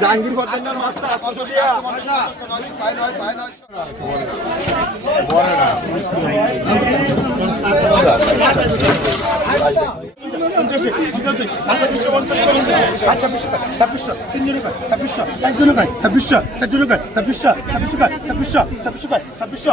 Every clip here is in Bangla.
জাহাঙ্গীর ছাব্বিশশো ছাব্বিশশো তিনজনে কয় ছাব্বিশশো চারজনে কয় ছাব্বিশশো চারজনে কয় ছাব্বিশশো ছাব্বিশশো কয় ছাব্বিশশো ছাব্বিশশো কয় ছাব্বিশশো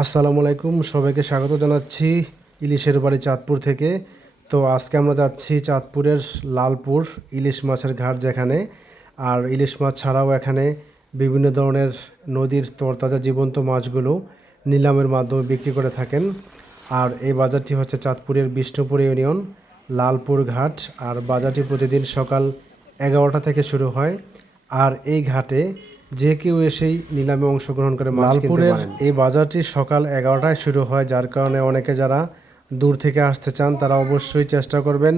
আসসালামু আলাইকুম, সবাইকে স্বাগত জানাচ্ছি ইলিশের বাড়ি চাঁদপুর থেকে। তো আজকে আমরা যাচ্ছি চাঁদপুরের লালপুর ইলিশ মাছের ঘাট যেখানে। আর ইলিশ মাছ ছাড়াও এখানে বিভিন্ন ধরনের নদীর তরতাজা জীবন্ত মাছগুলো নিলামের মাধ্যমে বিক্রি করে থাকেন। আর এই বাজারটি হচ্ছে চাঁদপুরের বিষ্ণুপুর ইউনিয়ন লালপুর ঘাট। আর বাজারটি প্রতিদিন সকাল এগারোটা থেকে শুরু হয়। আর এই ঘাটে যে কেউ এসেই নিলামে অংশগ্রহণ করে মাছ কিনতে এই বাজারটি সকাল এগারোটায় শুরু হয় যার কারণে অনেকে যারা দূর থেকে আসতে চান তারা অবশ্যই চেষ্টা করবেন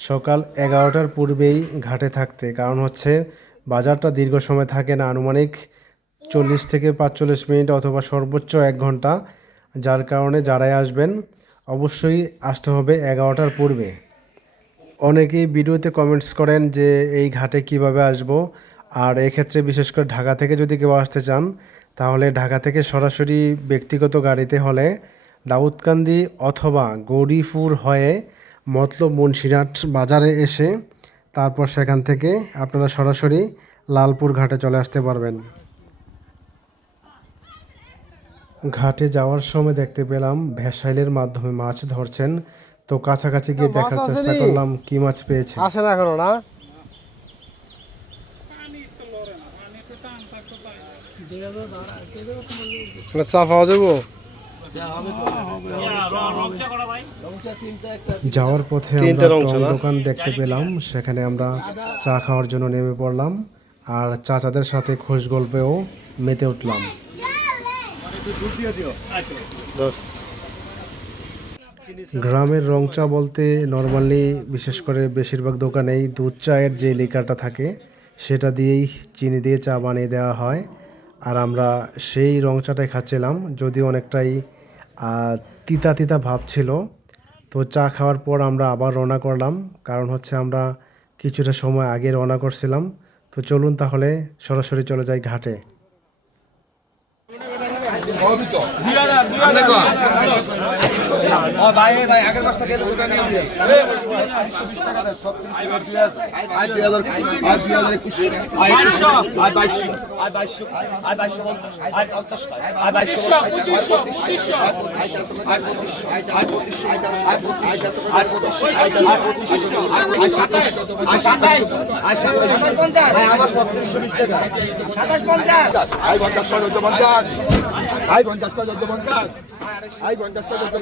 সকাল এগারোটার পূর্বেই ঘাটে থাকতে। কারণ হচ্ছে বাজারটা দীর্ঘ সময় থাকে না, আনুমানিক চল্লিশ থেকে পাঁচচল্লিশ মিনিট অথবা সর্বোচ্চ এক ঘণ্টা, যার কারণে যারাই আসবেন অবশ্যই আসতে হবে এগারোটার পূর্বে। অনেকেই ভিডিওতে কমেন্টস করেন যে এই ঘাটে কীভাবে আসব, আর এক্ষেত্রে বিশেষ করে ঢাকা থেকে যদি কেউ আসতে চান, তাহলে ঢাকা থেকে সরাসরি ব্যক্তিগত গাড়িতে হলে দাউদকান্দি অথবা গৌরীপুর হয়ে মতলব মুন্সিরহাট বাজারে এসে তারপর সেখান থেকে আপনারা সরাসরি লালপুর ঘাটে চলে আসতে পারবেন। ঘাটে যাওয়ার সময় দেখতে পেলাম ভেসাইলের মাধ্যমে মাছ ধরছেন। তো কাছাকাছি গিয়ে দেখার চেষ্টা করলাম কি মাছ পেয়েছে। আসে না এখনও না? চা পাওয়া যাব? যাওয়ার পথে আমরা রং দোকান দেখতে পেলাম সেখানে আমরা চা খাওয়ার জন্য নেমে পড়লাম আর চাচাদের সাথে খোঁজ গল্পেও মেতে উঠলাম। গ্রামের রং চা বলতে নর্মালি বিশেষ করে বেশিরভাগ দোকানেই দুধ চায়ের যে লিকারটা থাকে সেটা দিয়েই চিনি দিয়ে চা বানিয়ে দেওয়া হয়। আর আমরা সেই রং চাটাই খাচ্ছিলাম যদিও অনেকটাই তিতা তিতা ভাব ছিল। তো চা খাওয়ার পর আমরা আবার রওনা করলাম। কারণ হচ্ছে আমরা কিছুটা সময় আগে রওনা করছিলাম। তো চলুন তাহলে সরাসরি চলে যাই ঘাটে। আই পঞ্চাশ করে চোদ্দ পঞ্চাশ আই পঞ্চাশ চোদ্দ পঞ্চাশ পঞ্চাশ আই পঞ্চাশ আই আর আর আমার বাইশশো বাইশশো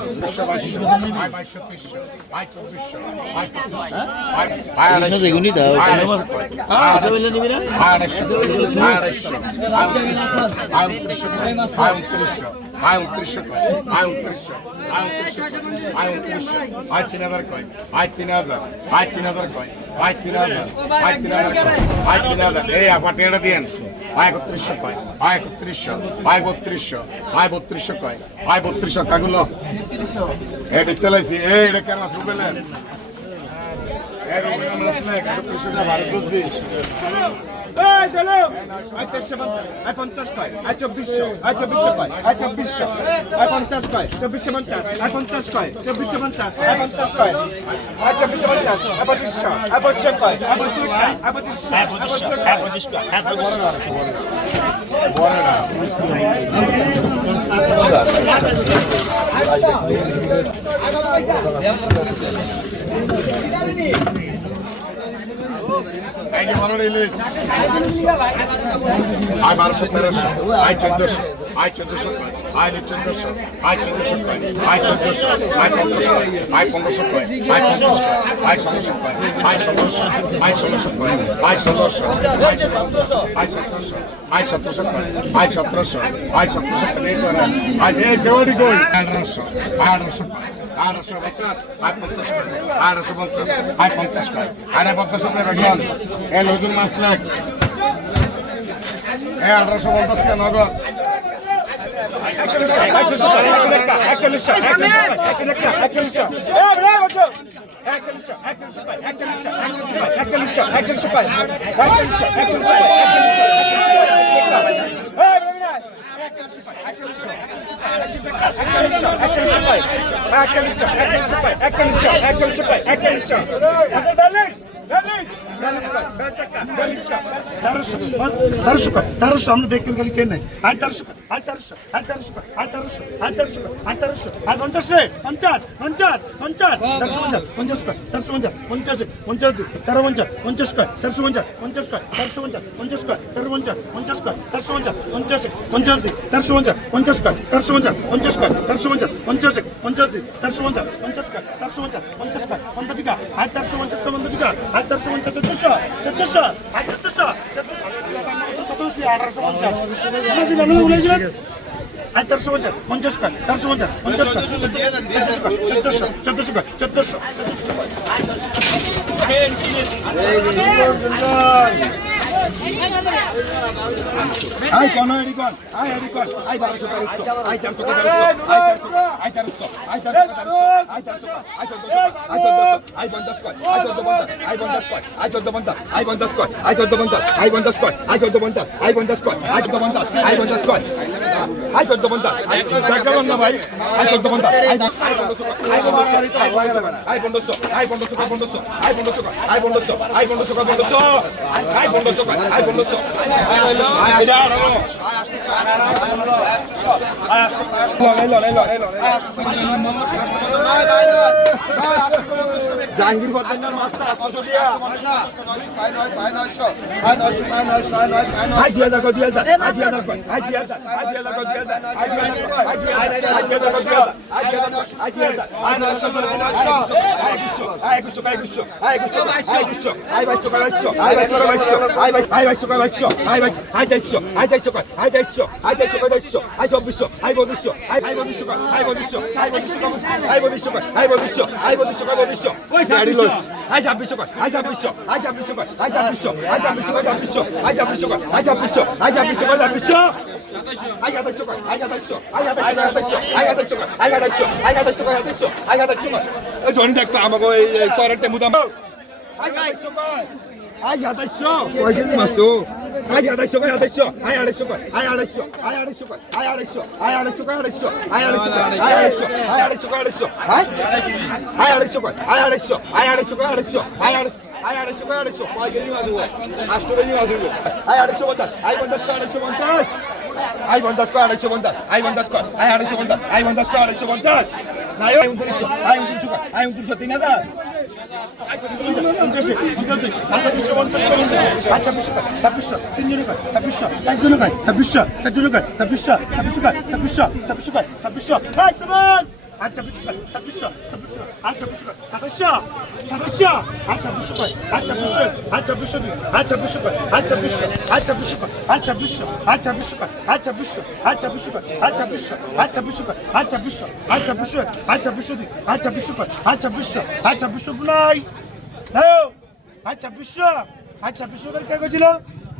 আয় আয় উনত্রিশশো আয় উনত্রিশশো আয় উনত্রিশশো আয় উনত্রিশশো আয় তিন হাজার কয় আয় তিন হাজার আয় তিন হাজার কয় আয় তিন হাজার আয় তিন হাজার আয় তিন হাজার এই আপাটি এটা দিয়েন আয় একত্রিশশো কয় আয় একত্রিশশো আয় বত্রিশশো আয় বত্রিশশো কয় আয় বত্রিশশো কাগুলো এটা চালাইছি এই এটা কেন রুবেলের? এই রবিনা মাসলে এই দেলো আই পঞ্চাশ আই পঞ্চাশ কয়। আই চব্বিশশো আই চব্বিশশো কয়। আই চব্বিশশো আই পঞ্চাশ কয়। চব্বিশশো পঞ্চাশ। আই পঞ্চাশ কয়। চব্বিশশো পঞ্চাশ। আই পঞ্চাশ কয়। আই চব্বিশশো পঞ্চাশ। আই পঁচিশশো আই পঁচিশশো কয়। আই পঁচিশ আই পঁচিশশো আই পঁচিশশো আই পঁচিশশো আই পঁচিশশো আয় বারোশো তেরোশো, আয় চোদ্দশো আয় চোদ্দশো কয়, আয় চোদ্দশো আয় চোদ্দশো কয়, আয় চোদ্দশো, আয় পঞ্চাশশো আয় পনেরোশো কয়, আয় পঞ্চাশ কয়, আয় ষোলোশো কয়, আয় ষোলোশো আয় ষোলোশো কয়, আয় ষোলোশো আয় সতেরোশো আয় সতেরোশো আয় সতেরোশো কয়, আয় সতেরোশো আয় সতেরোশো আয় সেওয়ারি কই আঠারোশো, আয় আঠারোশো কয়। আঠারোশো পঞ্চাশ আট পঞ্চাশ আঠারোশো পঞ্চাশ আট পঞ্চাশ আড়াই পঞ্চাশ টাকা গেল এ নতুন মাছ লাগ এ আঠারোশো পঞ্চাশ টাকা নগদ একচল্লিশ দর্শক দর্শক আমরা দেখতে গেলে কে নাই আর দর্শক তেরোশো আয় তেরোশো আয় তেরোশো আয় পঞ্চাশ রে পঞ্চাশ পঞ্চাশ পঞ্চাশ তেরোশো পঞ্চাশ পঞ্চাশ কয় তেরোশো পঞ্চাশ পঞ্চাশ পঞ্চাশ দুই তেরো পঞ্চাশ পঞ্চাশ কয় তেরোশো পঞ্চাশ পঞ্চাশ কয় তেরোশো পঞ্চাশ পঞ্চাশ কয় তেরো পঞ্চাশ পঞ্চাশ কয় তেরোশো পঞ্চাশ পঞ্চাশ পঞ্চাশ দুই তেরোশো পঞ্চাশ পঞ্চাশ কয় তেরোশো পঞ্চাশ পঞ্চাশ কয় তেরোশো পঞ্চাশ পঞ্চাশ পঞ্চাশ দুই তেরোশো পঞ্চাশ পঞ্চাশ কয় তেরোশো পঞ্চাশ পঞ্চাশ কয় পঞ্চাশ টিকা আয় তেরোশো পঞ্চাশ পঞ্চাশ টিকা আয় তেরোশো পঞ্চাশ চোদ্দশো চোদ্দশো চোদ্দশো আঠারোশো পঞ্চাশ। আয় তেরোশো পঞ্চাশ পঞ্চাশ কয় তেরোশো পঞ্চাশ পঞ্চাশ কয় চোদ্দশো চোদ্দশো কয় চোদ্দশো আই কোন এডি কোন। আই এডি কোন। আই বারোশো তেরোশো আই তেরোশো তেরোশো আই তেরোশো আই তেরোশো আই তেরোশো আই তেরোশো আই চোদ্দশো আই চোদ্দশো আই আই পঞ্চাশ আই আই কয়। আই আই পঞ্চাশ আই আই কয়। আই আই পঞ্চাশ আই আই কয়। আই আই পঞ্চাশ আই আই কয়। আই আই পঞ্চাশ আই আই কয়। আই আই পঞ্চাশ আই আই পঞ্চাশ আই চোদ্দ আই আই আই পনেরোশো আই পনেরোশো আই পনেরোশো আই পনেরোশো আই পনেরোশো আই পনেরোশো আই পনেরোশো আই পনেরোশো আই পনেরোশো আই পনেরোশো আই ভদ্রান্নার মাস্টার আই দুই আই দুই হাজার আই দুই হাজার আই দুই হাজার আই দুই আই দুই হাজার আই দুই হাজার আই দুই হাজার আই দুই হাজার আই দুই হাজার আই দুই হাজার আই নয়শো আই একুশশো আই একুশশো আই একুশশো আই একুশশো আই একুশশো আই বাইশশো আই বাইশশো আই বাইশশো আই বাইশশো আই বাইশ আই বাইশশো আই বাইশশো আই বাইশ আই তেইশশো আই তেইশশো আই তেইশশো আই তেইশশো আই বত্রিশশো আই বত্রিশশো আই বত্রিশশো আই বত্রিশশো গাড়ি লস আই ছাব্বিশশো আই ছাব্বিশশো আই ছাব্বিশশো আই ছাব্বিশশো আই ছাব্বিশশো আই ছাব্বিশশো আই ছাব্বিশশো আই ছাব্বিশশো আই ছাব্বিশশো আই ছাব্বিশশো আই আঠাশশো আই আঠাশশো আই আঠাশশো আই আঠাশশো আই আঠাশশো আই আঠাশশো আই আঠাশশো আই আঠাশশো এই ধনী দেখতো আমাকে ওই চরেরটা মুদাম আজ আঠাশশো কয় কেজি মাছ তো আজ আঠাশশো কয় আঠাশশো আয় আড়াইশো কয় আয় আড়াইশো আয় আড়াইশো কয় আয় আড়াইশো আয় আড়াইশো কয় আড়াইশো আয় আড়াইশো কয় আয় আড়াইশো আয় আড়াইশো কয় আড়াইশো আয় আড়াইশো কয় আয় আড়াইশো আয় আড়াইশো কয় আড়াইশো আয় আড়াইশো আয় আড়াইশো কয় আড়াইশো কয় আড়াইশো মাছ দেবো আটশো কেজি মাছ দেবো আয় আড়াইশো পঞ্চাশ আয় পঞ্চাশ কয় আড়াইশো পঞ্চাশ আই পঞ্চাশ কয় আড়াইশো পঞ্চাশ আই পঞ্চাশ কয় আই আড়াইশো পঞ্চাশ আই পঞ্চাশ কয় আড়াইশো পঞ্চাশ নাই আই উনত্রিশশো আই উনত্রিশশো আই উনত্রিশশো তিন হাজার ছাব্বিশশো ছাব্বিশশো তিনজনে কয় ছাব্বিশশো চারজনে কয় ছাব্বিশশো চারজনে কয় ছাব্বিশশো ছাব্বিশশো কয় ছাব্বিশশো ছাব্বিশশো কয় ছাব্বিশশো আচ্ছা ছাব্বিশশো ছাব্বিশশো ছাব্বিশশো আর বিশ্ব সাতাশশো সাতাশশো আচ্ছা ছাব্বিশশো আচ্ছা বিশ্ব আচ্ছা আর আচ্ছা দুই আচ্ছা বিশ্ব আচ্ছা আর আচ্ছা বিশ্ব আচ্ছা কয় আচ্ছা বিশ্ব আচ্ছা ছাব্বিশশো আচ্ছা বিশ্ব আচ্ছা আর আচ্ছা বিশ্ব আচ্ছা বিশ্ব আচ্ছা ছাব্বিশশো আচ্ছা আর আচ্ছা বিশ্ব আচ্ছা আর ছাব্বিশশো দুই আর ছাব্বিশশো কয় আর ছাব্বিশশো আর ছাব্বিশশো নাই আর কে গেছিল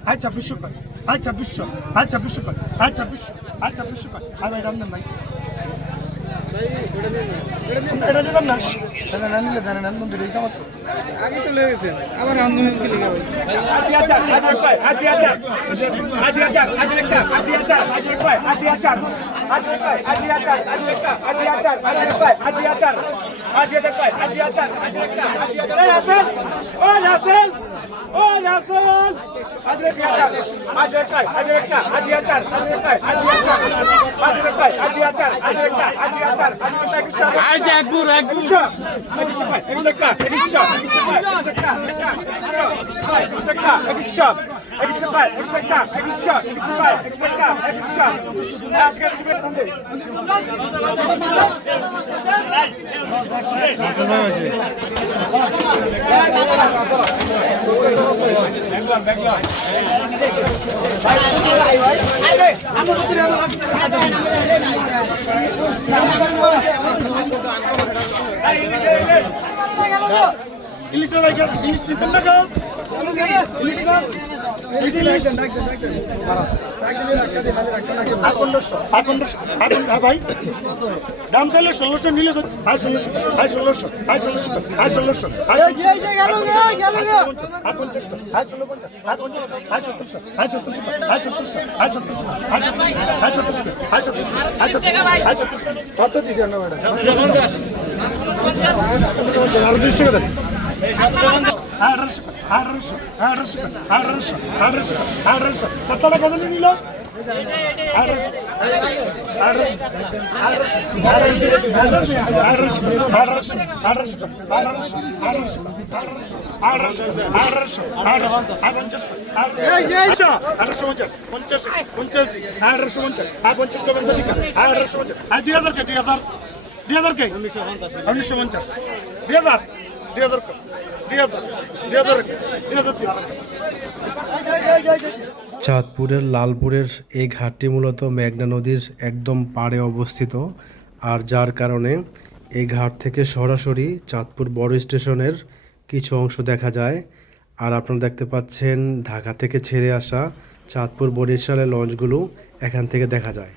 আর ছাব্বিশশো কয় আর ছাব্বিশশো আর ছাব্বিশশো কয় আর ছাব্বিশশো আর ছাব্বিশশো কয় আর ভাই এটা দিতাম না তাহলে না নিলে জানেন আমি বন্ধু এই সমস্ত আগে তো লেগে গেছে আবার আন্দোলন কি লেগে গেছে আদি আচার আদি আচার আদি আচার আদি একটা আদি আচার আদি একটা আদি আচার আদি আচার আদি একটা আদি আচার আদি একটা আদি আচার আদি একটা আদি আচার আদি একটা আদি আচার আদি একটা আদি আচার ও রাসেল এক every shot, every shot, every shot, every shot, every shot, every shot. Ask him to get on there. English, English, English, English, English, ভাই দাম চাইলে ষোলোশো নিলে তো ভাই ষোলোশো ভাই ষোলোশো ভাই ষোলোশো ভাই ষোলোশো কত দিচ্ছেন ম্যাডাম আঠারোশো আঠারোশো আঠারোশো আঠারোশো আঠারোশো আঠারোশো কতটা কত নিল আঠারোশো দুই হাজার দুই হাজার দুই হাজার চাঁদপুরের লালপুরের এই ঘাটটি মূলত মেঘনা নদীর একদম পাড়ে অবস্থিত। আর যার কারণে এই ঘাট থেকে সরাসরি চাঁদপুর বড় স্টেশনের কিছু অংশ দেখা যায়। আর আপনারা দেখতে পাচ্ছেন, ঢাকা থেকে ছেড়ে আসা চাঁদপুর বরিশালের লঞ্চগুলো এখান থেকে দেখা যায়।